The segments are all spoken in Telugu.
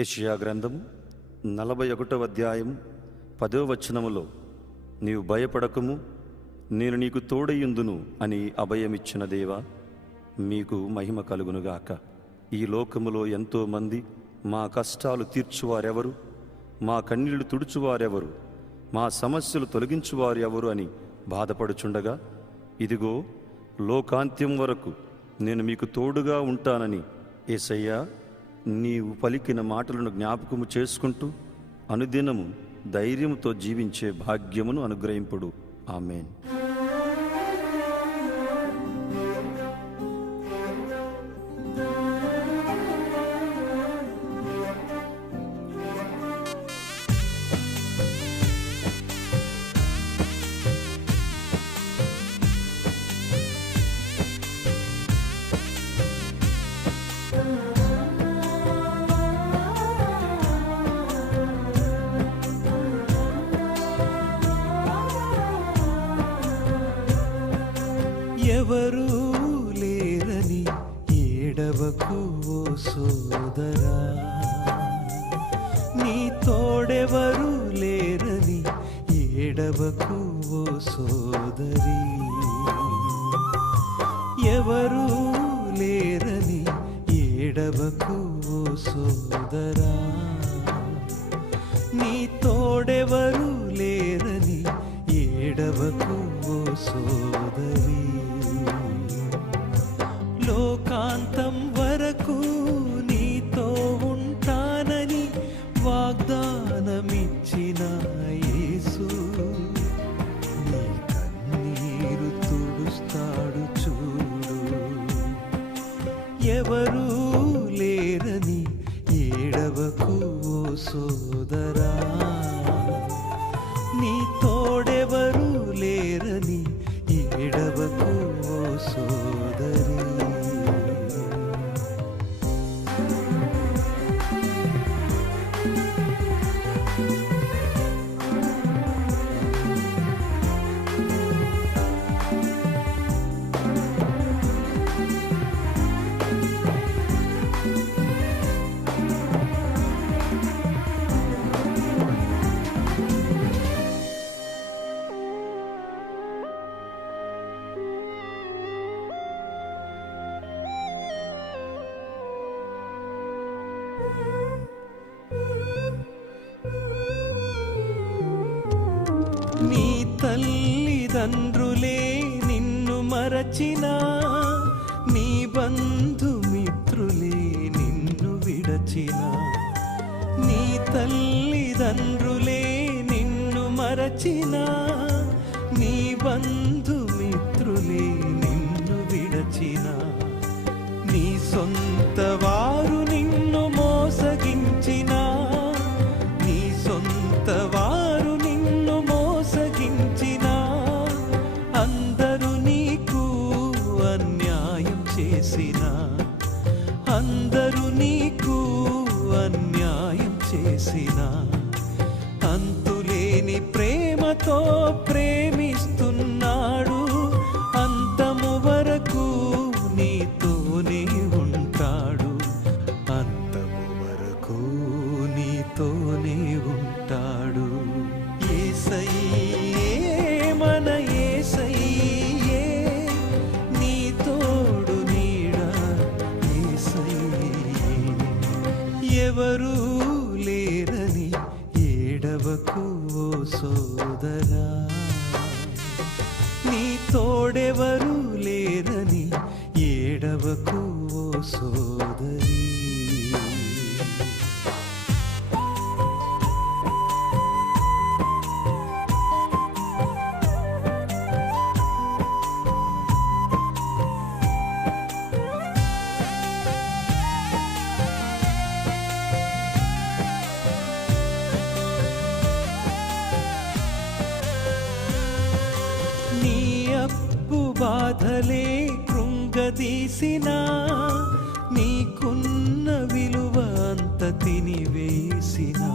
యెషయా గ్రంథము 41వ అధ్యాయం 10వ వచనములో, నీవు భయపడకము, నేను నీకు తోడయుందును అని అభయమిచ్చిన దేవా, మీకు మహిమ కలుగునుగాక. ఈ లోకములో ఎంతోమంది మా కష్టాలు తీర్చువారెవరు, మా కన్నీళ్లు తుడుచువారెవరు, మా సమస్యలు తొలగించువారు ఎవరు అని బాధపడుచుండగా, ఇదిగో లోకాంత్యం వరకు నేను మీకు తోడుగా ఉంటానని యేసయ్యా నీవు పలికిన మాటలను జ్ఞాపకము చేసుకుంటూ అనుదినము ధైర్యముతో జీవించే భాగ్యమును అనుగ్రహింపుడు. ఆమేన్. ఎవరూ లేరని ఏడవకు ఓ సోదరా, నీ తోడెవరూ లేరని ఏడవకు ఓ సోదరి. ఎవరూ లేరని ఏడవకు ఓ సోదరా, నీ తోడెవరూ లేరని ఏడవకు ఓ సోదరి. లోకాంతం వరకు నీతో ఉంటానని వాగ్దానమిచ్చిన యేసు నీ కన్నీరు తుడుస్తాడు చూడు. ఎవరూ లేరని ఏడవకు ఓ సోదరా, నీ తోడెవరూ లేరని ఏడవకు ఓ సోదరి. నీ తల్లిదండ్రులే నిన్ను మరచినా, నీ బంధుమిత్రులే నిన్ను విడచినా, నీ తల్లిదండ్రులే నిన్ను మరచినా, నీ బంధుమిత్రులే నిన్ను విడచినా, నీ సొంత వారు నిన్ను మోసగించినా, నీ సొంత వారు నిన్ను మోసగించినా, అందరూ నీకు అన్యాయం చేసినా, అందరూ నీకు అన్యాయం చేసినా, అంతులేని ప్రేమతో ప్రేమిస్తున్నాడు, అంతము వరకు నీతోనే ఉంటాడు, అంతము వరకు నీతోనే ఉంటాడు. యేసయ్యే మన యేసయ్యే, నీ తోడు నీడ యేసయ్యే. ఎవరూ లేరని ఏడవకు ఓ సోదరా, నీ తోడెవరూ లేరని ఏడవకు ఓ సోదరి. నీ అప్పు బాధలే కృంగదీసినా, నీకున్న విలువ అంత తినివేసినా,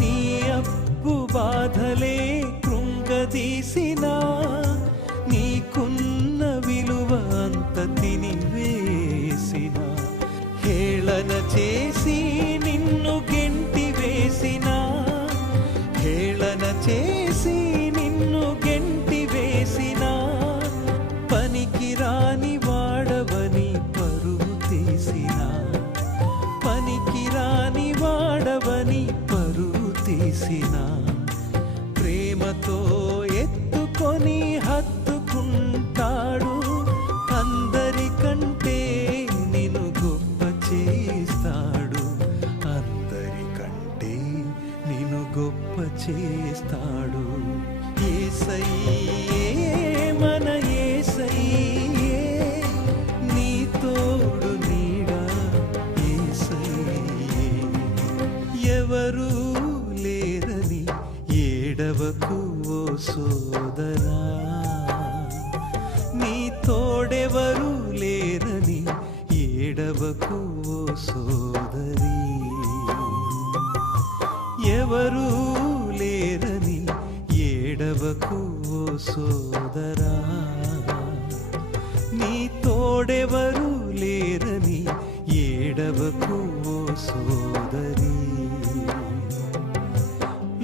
నీ అప్పు బాధలే కృంగదీసినా, నీకున్న విలువ అంత తినివేసినా, హేళన చేసి చేస్తాడు. యేసయ్యే మన యేసయ్యే, నీ తోడు నీడా యేసయ్యే. ఎవరు లేరని ఏడవకు ఓ సోదరా, నీ తోడెవరు లేరని ఏడవకు ఓ సోదరి. ఎవరు లేరని ఏడవకు ఓ సోదరా, నీ తోడెవరు లేరని ఏడవకు ఓ సోదరి.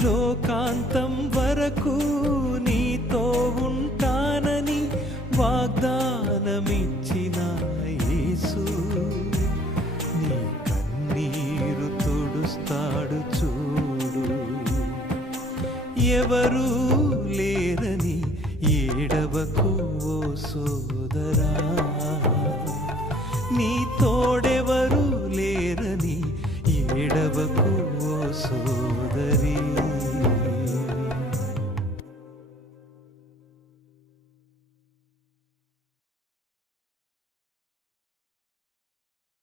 లోకాంతం వరకు నీతో ఉంటానని వాగ్దానమిచ్చిన యేసు నీ కన్నీరు తుడుస్తాడు చూడు. ఎవరు